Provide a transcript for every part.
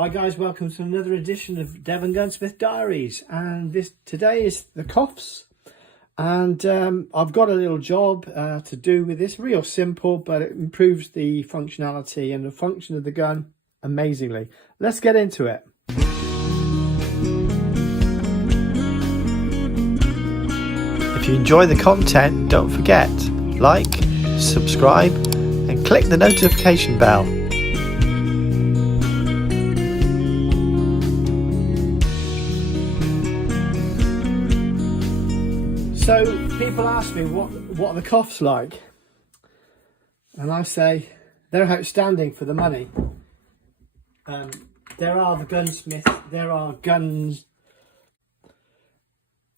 Hi guys, welcome to another edition of Devongunsmith Diaries, and today is the KOFS, and I've got a little job to do with this. Real simple, but it improves the functionality and the function of the gun amazingly. Let's get into it. If you enjoy the content, don't forget, like, subscribe and click the notification bell. So people ask me what are the KOFS like, and I say they're outstanding for the money. There are the gunsmiths, there are guns,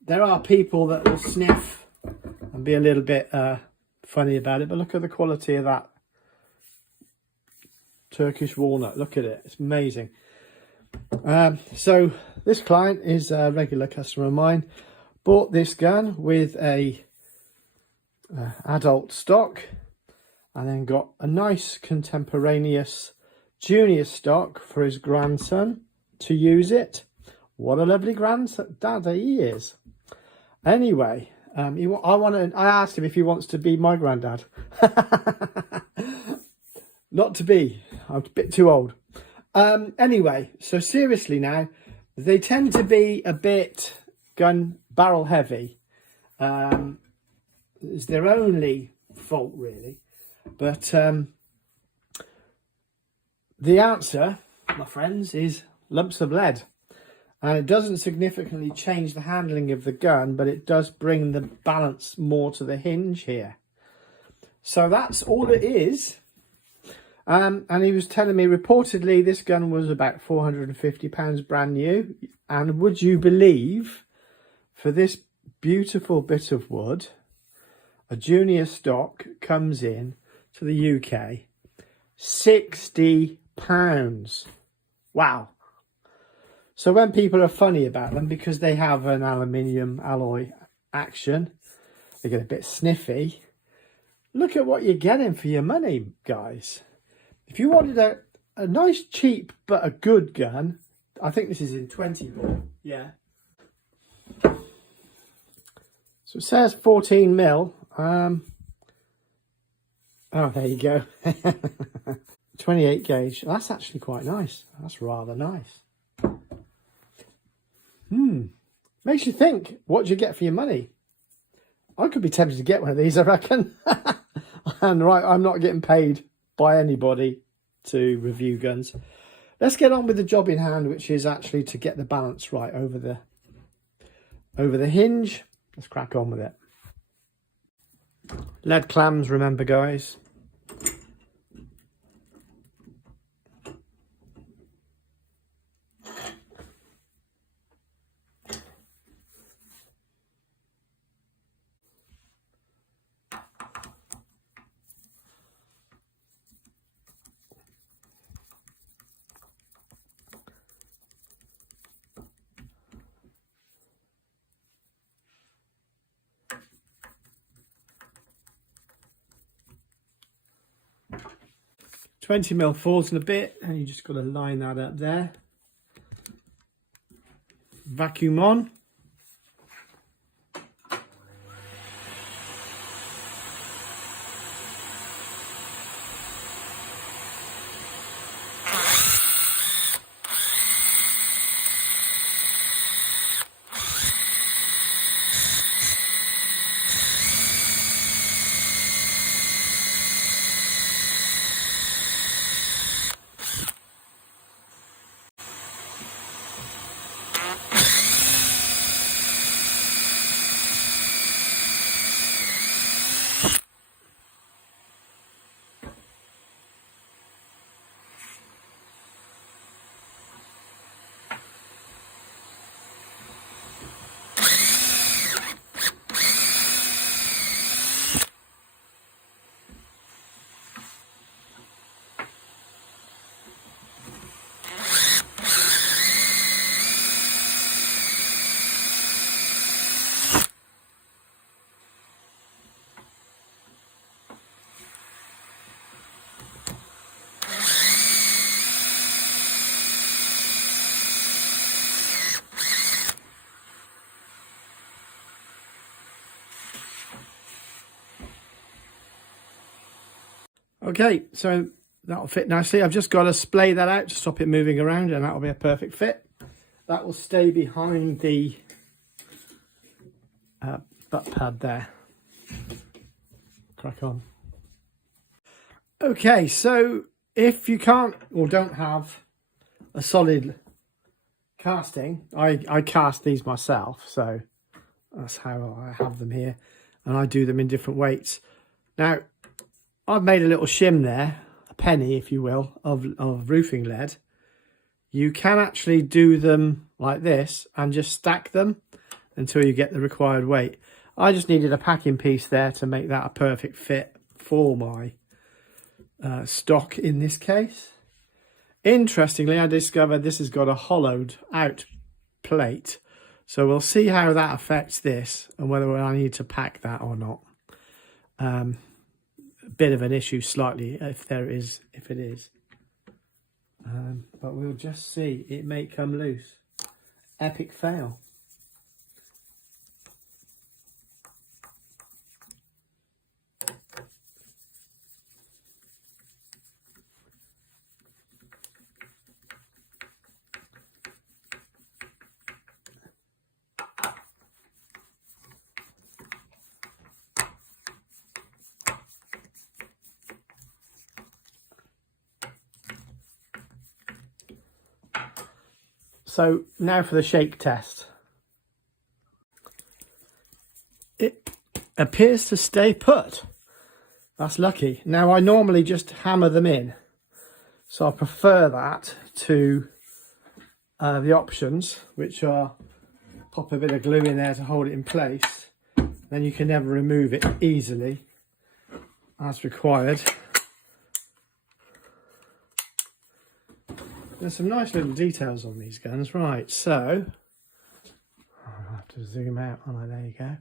there are people that will sniff and be a little bit funny about it, but look at the quality of that Turkish walnut. Look at it, it's amazing. So this client is a regular customer of mine. Bought this gun with a adult stock, and then got a nice contemporaneous junior stock for his grandson to use it. What a lovely granddad he is. Anyway, I asked him if he wants to be my granddad. Not to be, I'm a bit too old. Anyway, so seriously now, they tend to be a bit gun barrel heavy. It's their only fault really, but the answer, my friends, is lumps of lead. And it doesn't significantly change the handling of the gun, but it does bring the balance more to the hinge here. So that's all it is. And he was telling me reportedly this gun was about £450 brand new, and would you believe, for this beautiful bit of wood, a junior stock comes in to the UK £60. Wow. So when people are funny about them because they have an aluminium alloy action, they get a bit sniffy. Look at what you're getting for your money, guys. If you wanted a nice cheap but a good gun, I think this is in 20 ball. Yeah. So it says 14 mil. Oh, there you go. 28 gauge. That's actually quite nice. That's rather nice. Makes you think, what do you get for your money? I could be tempted to get one of these, I reckon. And right, I'm not getting paid by anybody to review guns. Let's get on with the job in hand, which is actually to get the balance right over the hinge. Let's crack on with it. Lead clams, remember guys. $20 mil falls in a bit, and you just got to line that up there. Vacuum on. Okay, so that'll fit nicely. I've just got to splay that out to stop it moving around, and that'll be a perfect fit. That will stay behind the butt pad there. Crack on. Okay, so if you can't or don't have a solid casting, I cast these myself, so that's how I have them here, and I do them in different weights. Now, I've made a little shim there, a penny, if you will, of roofing lead. You can actually do them like this and just stack them until you get the required weight. I just needed a packing piece there to make that a perfect fit for my stock in this case. Interestingly, I discovered this has got a hollowed out plate, so we'll see how that affects this and whether I need to pack that or not. A bit of an issue slightly if it is. But we'll just see. It may come loose. Epic fail. So now for the shake test. It appears to stay put. That's lucky. Now I normally just hammer them in, so I prefer that to the options, which are pop a bit of glue in there to hold it in place. Then you can never remove it easily as required. There's some nice little details on these guns. Right, so I'll have to zoom out on it. There you go.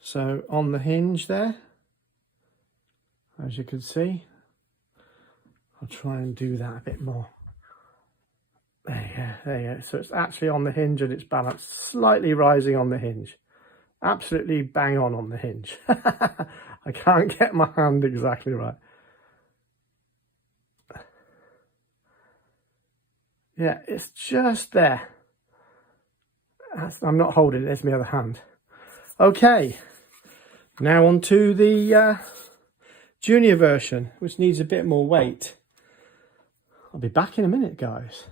So on the hinge there, as you can see, I'll try and do that a bit more. There you go, there you go. So it's actually on the hinge and it's balanced, slightly rising on the hinge. Absolutely bang on the hinge. I can't get my hand exactly right. Yeah, it's just there. I'm not holding it, it's my other hand. Okay, now on to the junior version, which needs a bit more weight. I'll be back in a minute, guys.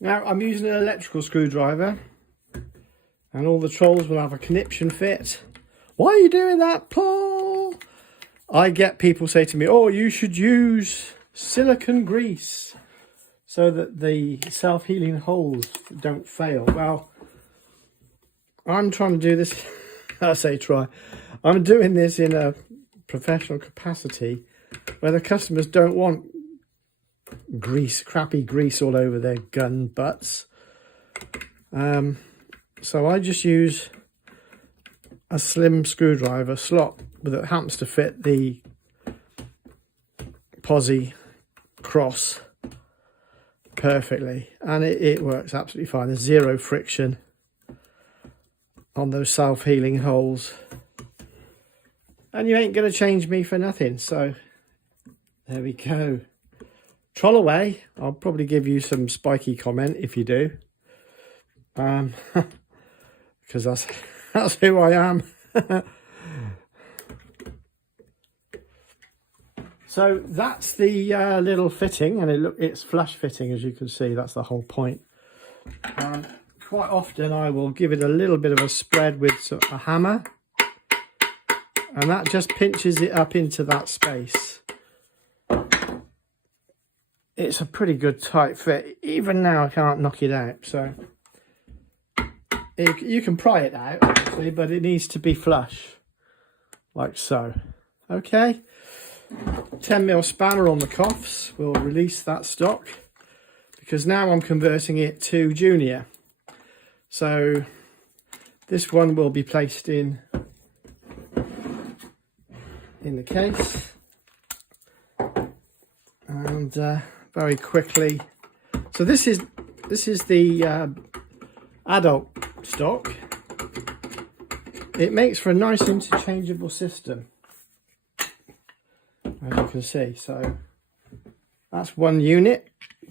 Now, I'm using an electrical screwdriver, and all the trolls will have a conniption fit. Why are you doing that, Paul? I get people say to me, oh, you should use silicone grease so that the self-healing holes don't fail. Well, I'm trying to do this, I say try, I'm doing this in a professional capacity where the customers don't want grease, crappy grease all over their gun butts. So I just use a slim screwdriver slot that happens to fit the posi cross perfectly, and it works absolutely fine. There's zero friction on those self-healing holes, and you ain't going to change me for nothing. So there we go. Troll away. I'll probably give you some spiky comment if you do, because that's who I am. So that's the little fitting, and it's flush fitting, as you can see. That's the whole point. Quite often I will give it a little bit of a spread with a hammer, and that just pinches it up into that space. It's a pretty good tight fit. Even now I can't knock it out, so you can pry it out actually, but it needs to be flush, like so. Okay, 10mm spanner on the KOFS will release that stock, because now I'm converting it to junior. So this one will be placed in the case, and very quickly. So this is the adult stock, it makes for a nice interchangeable system, as you can see. So that's one unit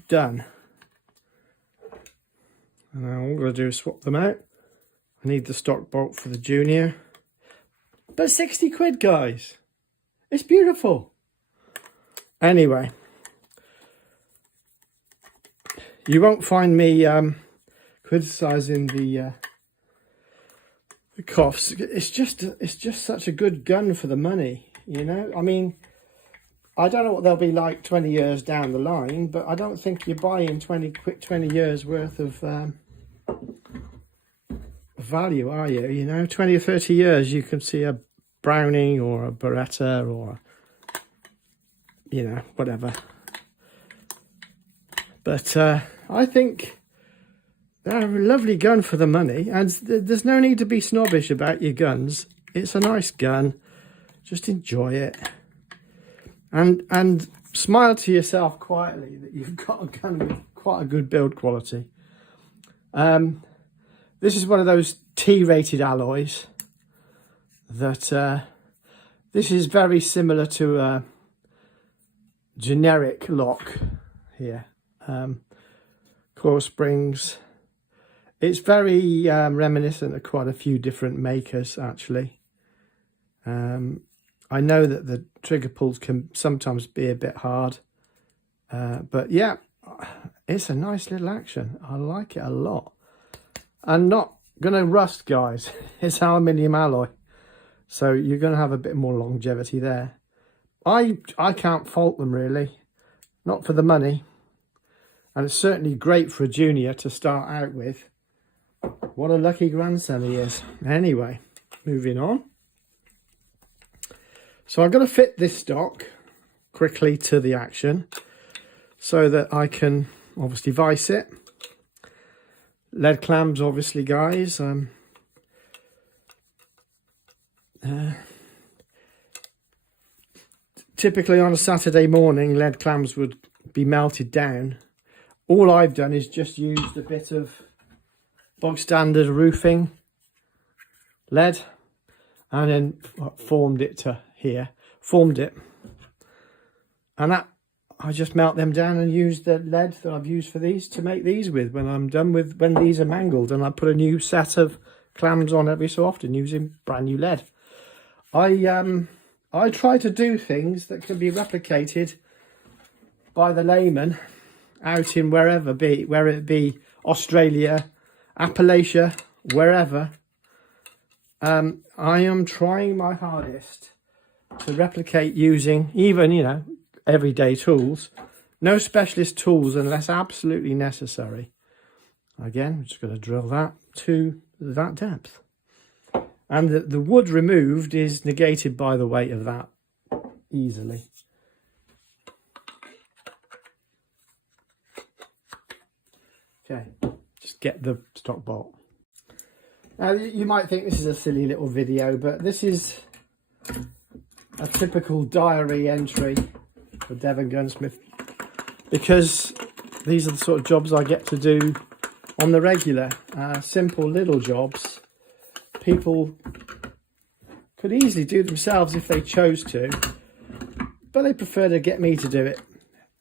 done. And now all I'm going to do is swap them out. I need the stock bolt for the junior. But 60 quid, guys. It's beautiful. Anyway, you won't find me criticising the KOFS. It's just such a good gun for the money, you know. I mean, I don't know what they'll be like 20 years down the line, but I don't think you're buying 20 years worth of value, are you? You know, 20 or 30 years you can see a Browning or a Beretta or, you know, whatever. But I think they're a lovely gun for the money, and there's no need to be snobbish about your guns. It's a nice gun. Just enjoy it. And smile to yourself quietly that you've got a gun with quite a good build quality. This is one of those T-rated alloys that this is very similar to a generic lock here. Coil springs. It's very reminiscent of quite a few different makers, actually. I know that the trigger pulls can sometimes be a bit hard, but yeah, it's a nice little action. I like it a lot. And not gonna rust, guys. It's aluminium alloy, so you're gonna have a bit more longevity there. I can't fault them, really, not for the money, and it's certainly great for a junior to start out with. What a lucky grandson he is. Anyway, moving on. So I'm going to fit this stock quickly to the action so that I can obviously vice it. Lead clams, obviously, guys. Typically on a Saturday morning, lead clams would be melted down. All I've done is just used a bit of bog standard roofing lead and then formed it to here. Formed it. And that, I just melt them down and use the lead that I've used for these to make these with when I'm done with, when these are mangled, and I put a new set of clams on every so often using brand new lead. I try to do things that can be replicated by the layman out in wherever where it be Australia, Appalachia, wherever. I am trying my hardest to replicate using even, you know, everyday tools. No specialist tools unless absolutely necessary. Again, I'm just going to drill that to that depth. And the wood removed is negated by the weight of that easily. Okay, just get the stock bolt. Now, you might think this is a silly little video, but this is a typical diary entry for Devongunsmith, because these are the sort of jobs I get to do on the regular. Simple little jobs. People could easily do themselves if they chose to, but they prefer to get me to do it.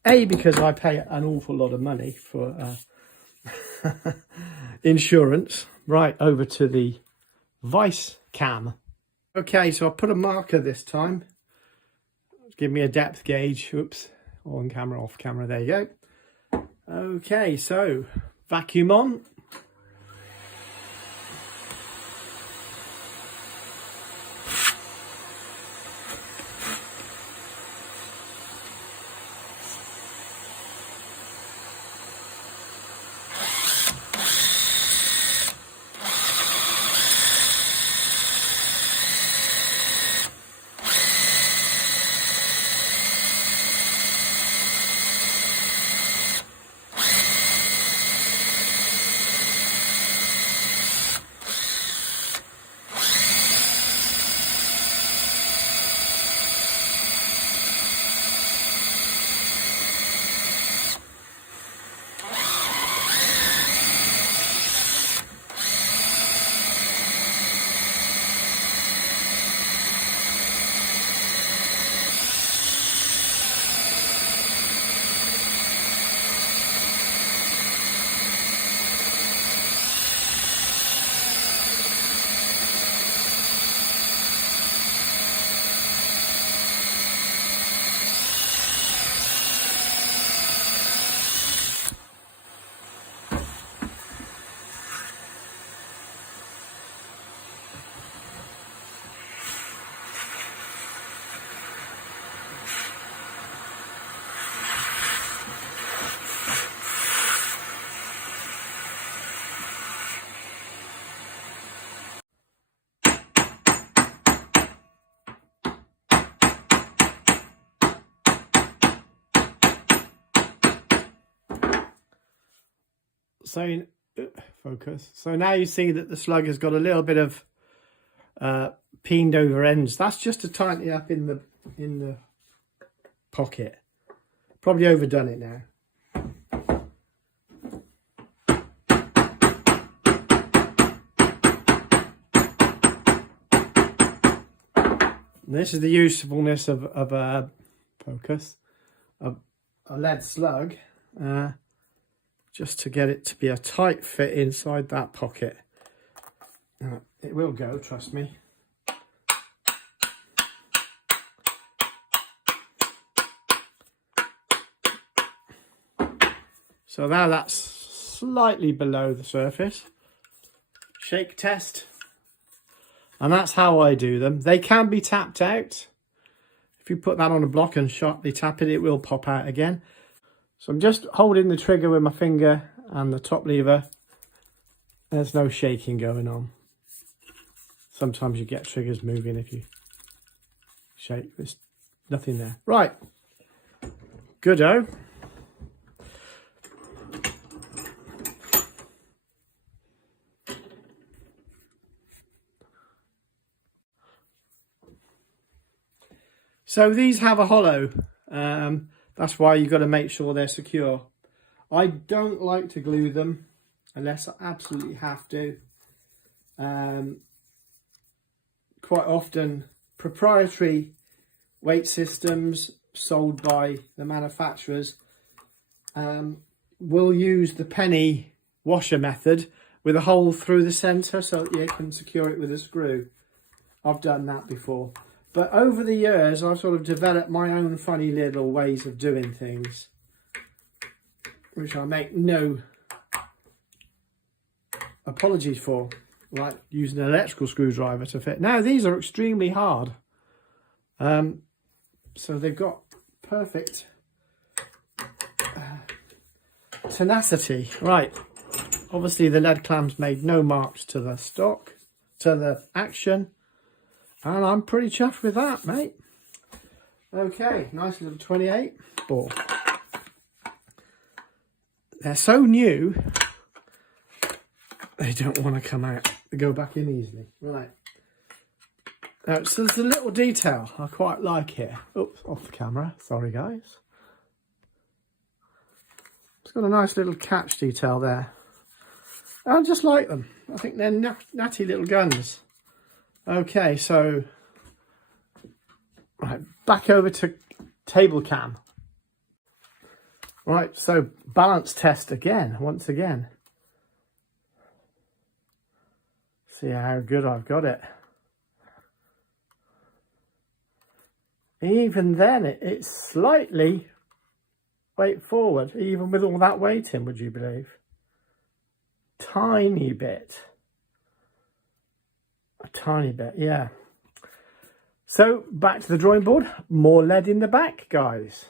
A, because I pay an awful lot of money for insurance. Right, over to the vice cam. Okay, so I put a marker this time. Give me a depth gauge. Oops, on camera, off camera, there you go. Okay, so vacuum on. So, focus. So now you see that the slug has got a little bit of peened over ends. That's just to tighten it up in the pocket. Probably overdone it now. This is the usefulness of a focus, a lead slug, just to get it to be a tight fit inside that pocket. It will go, trust me. So now that's slightly below the surface. Shake test. And that's how I do them. They can be tapped out. If you put that on a block and sharply tap it, it will pop out again. So I'm just holding the trigger with my finger and the top lever. There's no shaking going on. Sometimes you get triggers moving if you shake. There's nothing there. Right. Good-o. So these have a hollow. That's why you've got to make sure they're secure. I don't like to glue them unless I absolutely have to. Quite often, proprietary weight systems sold by the manufacturers will use the penny washer method with a hole through the centre so that you can secure it with a screw. I've done that before. But over the years, I've sort of developed my own funny little ways of doing things, which I make no apologies for, like using an electrical screwdriver to fit. Now, these are extremely hard. So they've got perfect tenacity. Right, obviously the lead clamps made no marks to the stock, to the action. And I'm pretty chuffed with that, mate. Okay, nice little 28 ball. They're so new, they don't want to come out. They go back in easily. Right. Now, so there's a little detail I quite like here. Oops, off the camera. Sorry, guys. It's got a nice little catch detail there. I just like them. I think they're natty little guns. Okay, so right, back over to table cam. Right, so balance test again, once again. See how good I've got it. Even then, it's slightly weight forward, even with all that weight in, would you believe? Tiny bit. A tiny bit, yeah. So back to the drawing board. More lead in the back, guys.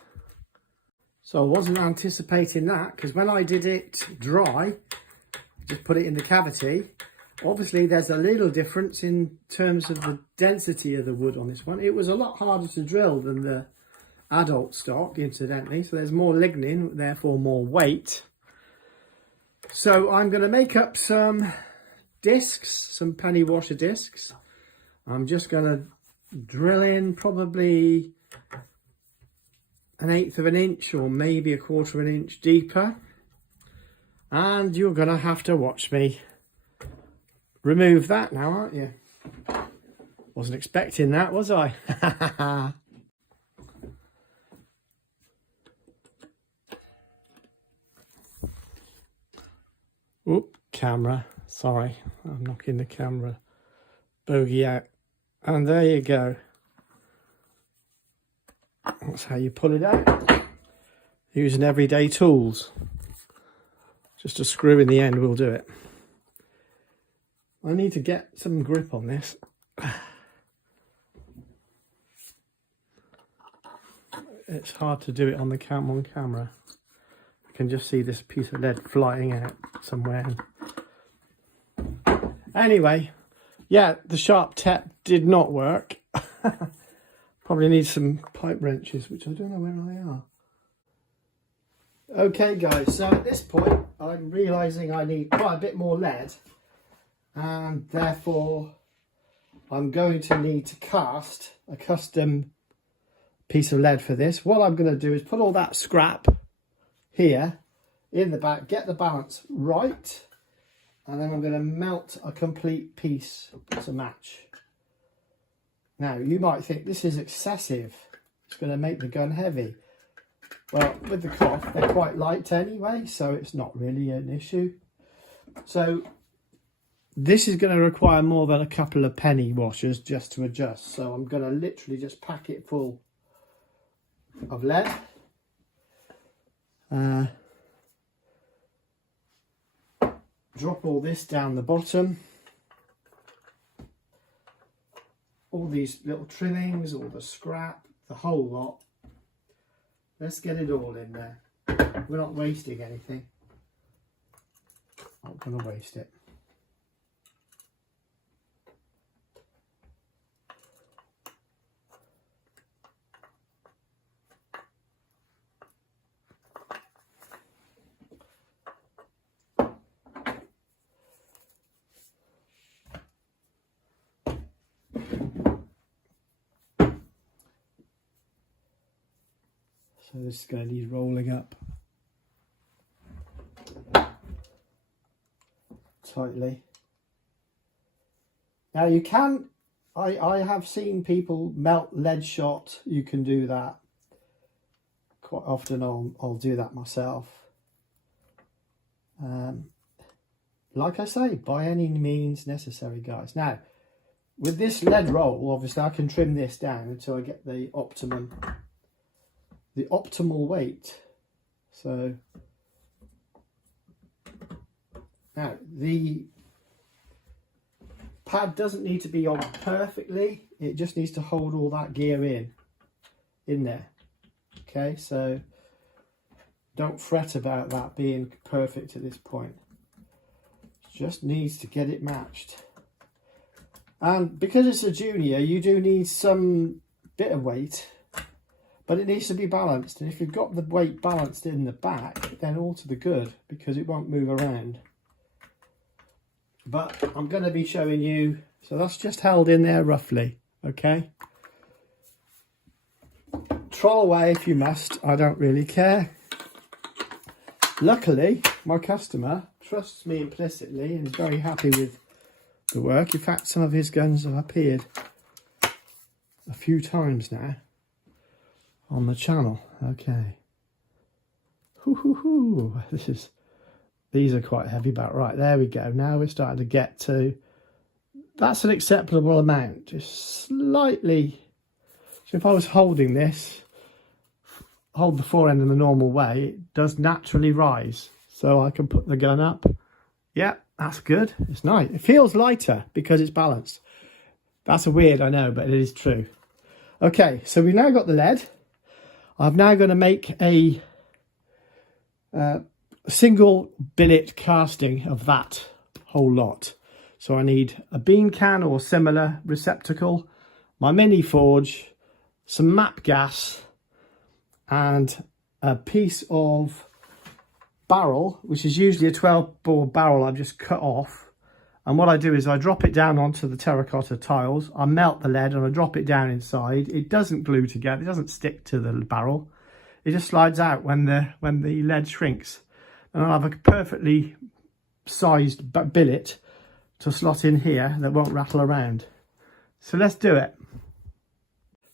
So I wasn't anticipating that, because when I did it dry, just put it in the cavity. Obviously, there's a little difference in terms of the density of the wood on this one. It was a lot harder to drill than the adult stock, incidentally. So there's more lignin, therefore more weight. So I'm going to make up some discs, some penny washer discs. I'm just going to drill in probably 1/8 of an inch or maybe 1/4 of an inch deeper, and you're going to have to watch me remove that now, aren't you? Wasn't expecting that, was I? Oop, camera. Sorry, I'm knocking the camera bogey out. And there you go. That's how you pull it out. Using everyday tools. Just a screw in the end will do it. I need to get some grip on this. It's hard to do it on the camera. I can just see this piece of lead flying out somewhere. Anyway, yeah, the sharp tap did not work. Probably need some pipe wrenches, which I don't know where they are. Okay guys, so at this point I'm realising I need quite a bit more lead, and therefore I'm going to need to cast a custom piece of lead for this. What I'm going to do is put all that scrap here in the back, get the balance right, and then I'm going to melt a complete piece to match. Now you might think this is excessive, it's going to make the gun heavy. Well, with the cloth they're quite light anyway, so it's not really an issue. So this is going to require more than a couple of penny washers just to adjust. So I'm going to literally just pack it full of lead. Drop all this down the bottom. All these little trimmings, all the scrap, the whole lot. Let's get it all in there. We're not wasting anything. Not going to waste it. So this is going to need rolling up tightly. Now you can, I have seen people melt lead shot. You can do that. Quite often I'll do that myself. Like I say, by any means necessary, guys. Now, with this lead roll, obviously I can trim this down until I get the optimal weight. So now the pad doesn't need to be on perfectly, it just needs to hold all that gear in there. Okay, so don't fret about that being perfect at this point. It just needs to get it matched. And because it's a junior, you do need some bit of weight, but it needs to be balanced. And if you've got the weight balanced in the back, then all to the good, because it won't move around. But I'm going to be showing you, so that's just held in there roughly, okay? Troll away if you must, I don't really care. Luckily, my customer trusts me implicitly and is very happy with the work. In fact, some of his guns have appeared a few times now on the channel. Okay. These are quite heavy, but right, there we go. Now we're starting to get to, that's an acceptable amount, just slightly. So if I was holding this, hold the forend in the normal way, it does naturally rise. So I can put the gun up. Yeah, that's good. It's nice. It feels lighter because it's balanced. That's a weird, I know, but it is true. Okay, so we've now got the lead. I'm now going to make a single billet casting of that whole lot. So I need a bean can or similar receptacle, my mini forge, some map gas, and a piece of barrel, which is usually a 12-bore barrel I've just cut off. And what I do is I drop it down onto the terracotta tiles, I melt the lead and I drop it down inside. It doesn't glue together, it doesn't stick to the barrel. It just slides out when the lead shrinks. And I'll have a perfectly sized billet to slot in here that won't rattle around. So let's do it.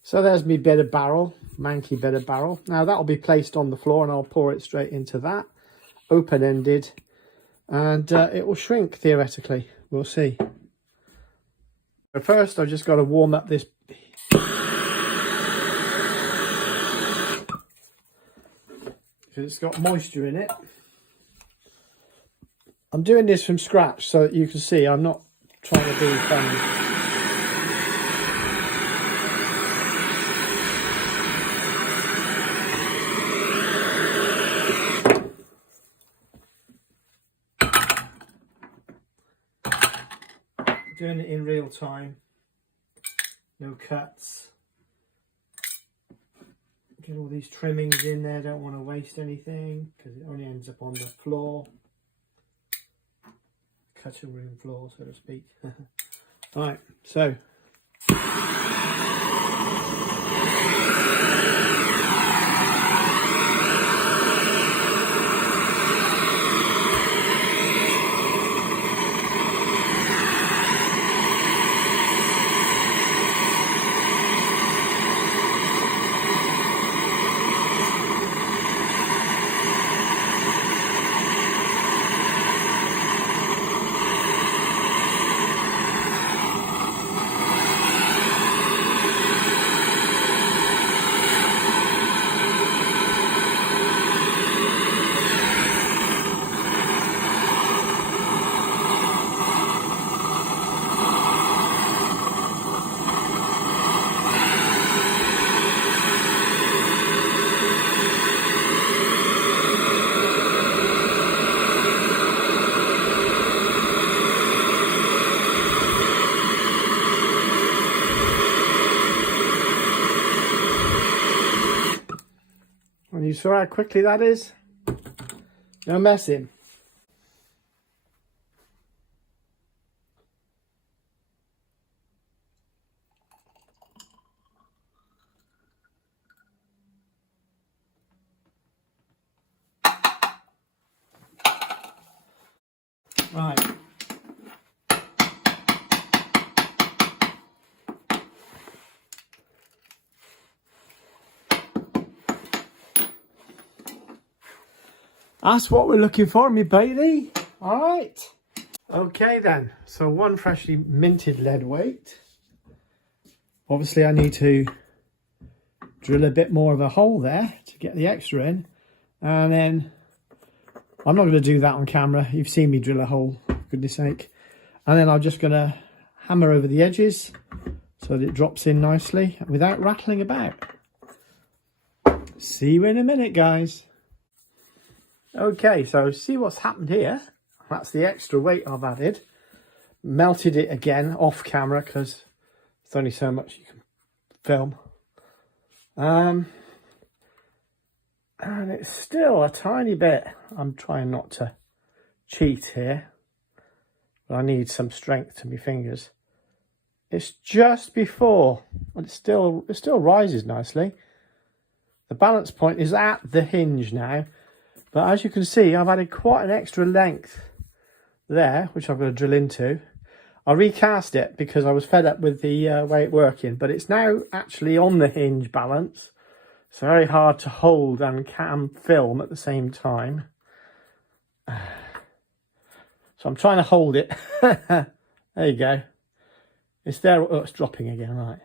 So there's my bit of barrel, manky bit of barrel. Now that'll be placed on the floor and I'll pour it straight into that, open-ended, and it will shrink theoretically. We'll see. But first I've just got to warm up this. Because it's got moisture in it. I'm doing this from scratch so that you can see I'm not trying to be funny. Doing it in real time, no cuts. Get all these trimmings in there, don't want to waste anything because it only ends up on the floor. Cutting room floor, so to speak. Right, so and you saw how quickly that is? No messing. Right. That's what we're looking for, me baby. All right. Okay then. So one freshly minted lead weight. Obviously I need to drill a bit more of a hole there to get the extra in. And then I'm not going to do that on camera. You've seen me drill a hole, for goodness sake. And then I'm just going to hammer over the edges so that it drops in nicely without rattling about. See you in a minute, guys. Okay, so see what's happened here. That's the extra weight I've added. Melted it again off camera because it's only so much you can film. And it's still a tiny bit. I'm trying not to cheat here, but I need some strength to my fingers. It's just before, and it still rises nicely. The balance point is at the hinge now, but as you can see, I've added quite an extra length there, which I'm going to drill into. I recast it because I was fed up with the way it working, but it's now actually on the hinge balance. It's very hard to hold and cam film at the same time. So I'm trying to hold it. There you go. It's there. Oh, it's dropping again, right.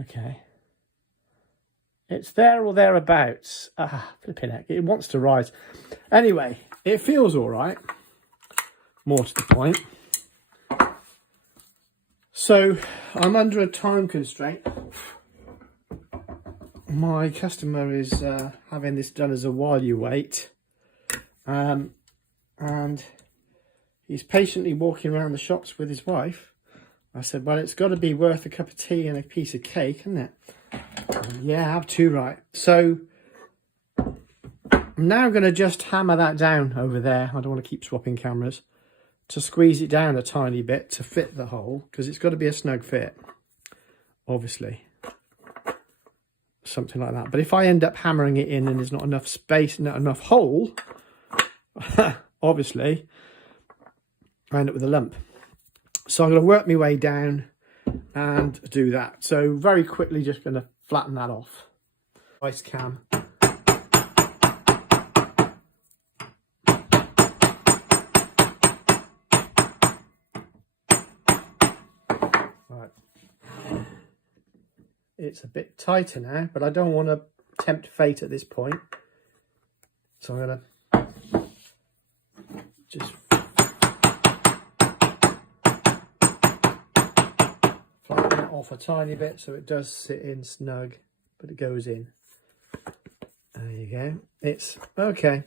Okay. It's there or thereabouts. Flipping heck. It wants to rise. Anyway, it feels all right. More to the point. So I'm under a time constraint. My customer is having this done as a while you wait. And he's patiently walking around the shops with his wife. I said, well, it's got to be worth a cup of tea and a piece of cake, isn't it? Yeah, have two, right. So I'm now going to just hammer that down over there. I don't want to keep swapping cameras. To squeeze it down a tiny bit to fit the hole, because it's got to be a snug fit, obviously. Something like that. But if I end up hammering it in and there's not enough space, not enough hole, obviously, I end up with a lump. So I'm going to work my way down and do that. So very quickly, just going to flatten that off. Ice cam. Right. It's a bit tighter now, but I don't want to tempt fate at this point. So I'm going to just flatten it off a tiny bit so it does sit in snug, but it goes in. There you go. It's okay.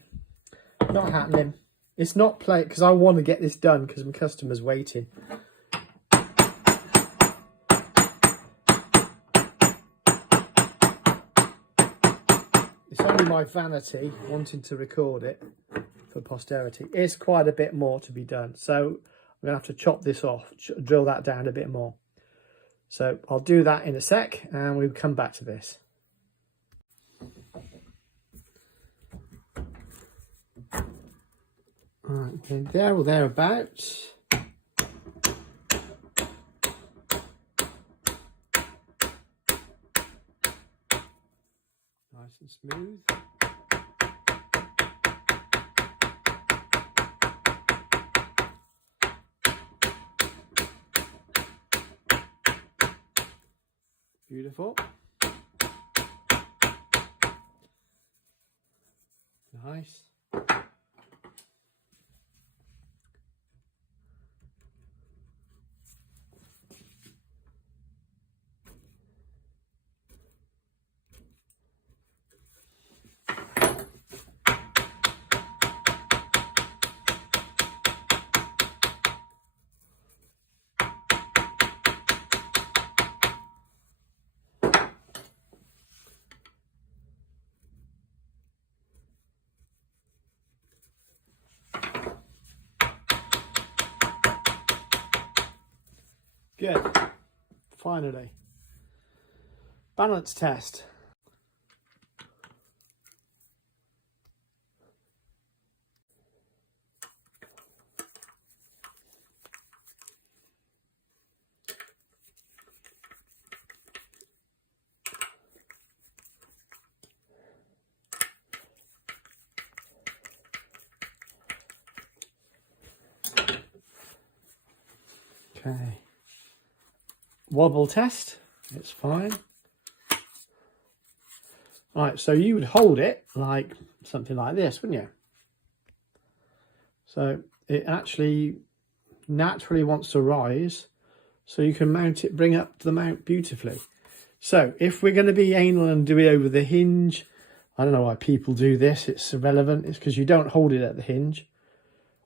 Not happening. It's not play because I want to get this done because my customer's waiting. only my vanity wanting to record it for posterity. It's quite a bit more to be done, so I'm gonna have to chop this off, drill that down a bit more. So I'll do that in a sec and we'll come back to this. Right, okay, there or thereabouts. Nice and smooth. Beautiful. Nice. Good. Finally. Balance test. Okay. Wobble test, it's fine. Right, so you would hold it like something like this, wouldn't you? So it actually naturally wants to rise, so you can mount it, bring up the mount beautifully. So if we're going to be anal and do it over the hinge, I don't know why people do this, it's irrelevant, it's because you don't hold it at the hinge.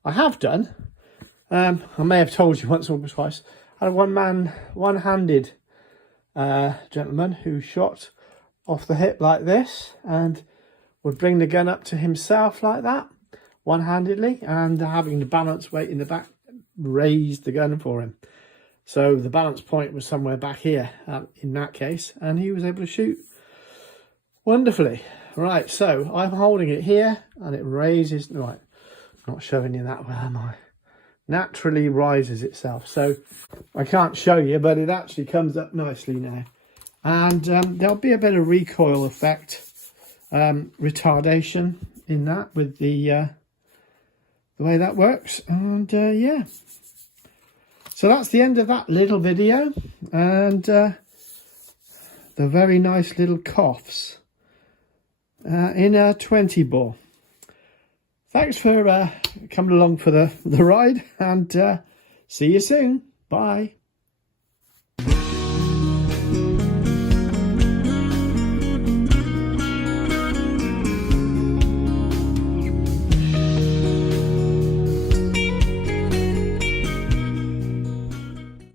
I have done, I may have told you once or twice. I had one-handed gentleman who shot off the hip like this and would bring the gun up to himself like that, one-handedly, and having the balance weight in the back raised the gun for him. So the balance point was somewhere back here in that case, and he was able to shoot wonderfully. Right, so I'm holding it here and it raises, right, not showing you that well, am I? Naturally rises itself, so I can't show you, but it actually comes up nicely now, and there'll be a bit of recoil effect, retardation in that with the way that works, and yeah, so that's the end of that little video, and the very nice little KOFS in a 20 bore. Thanks for coming along for the ride, and see you soon. Bye.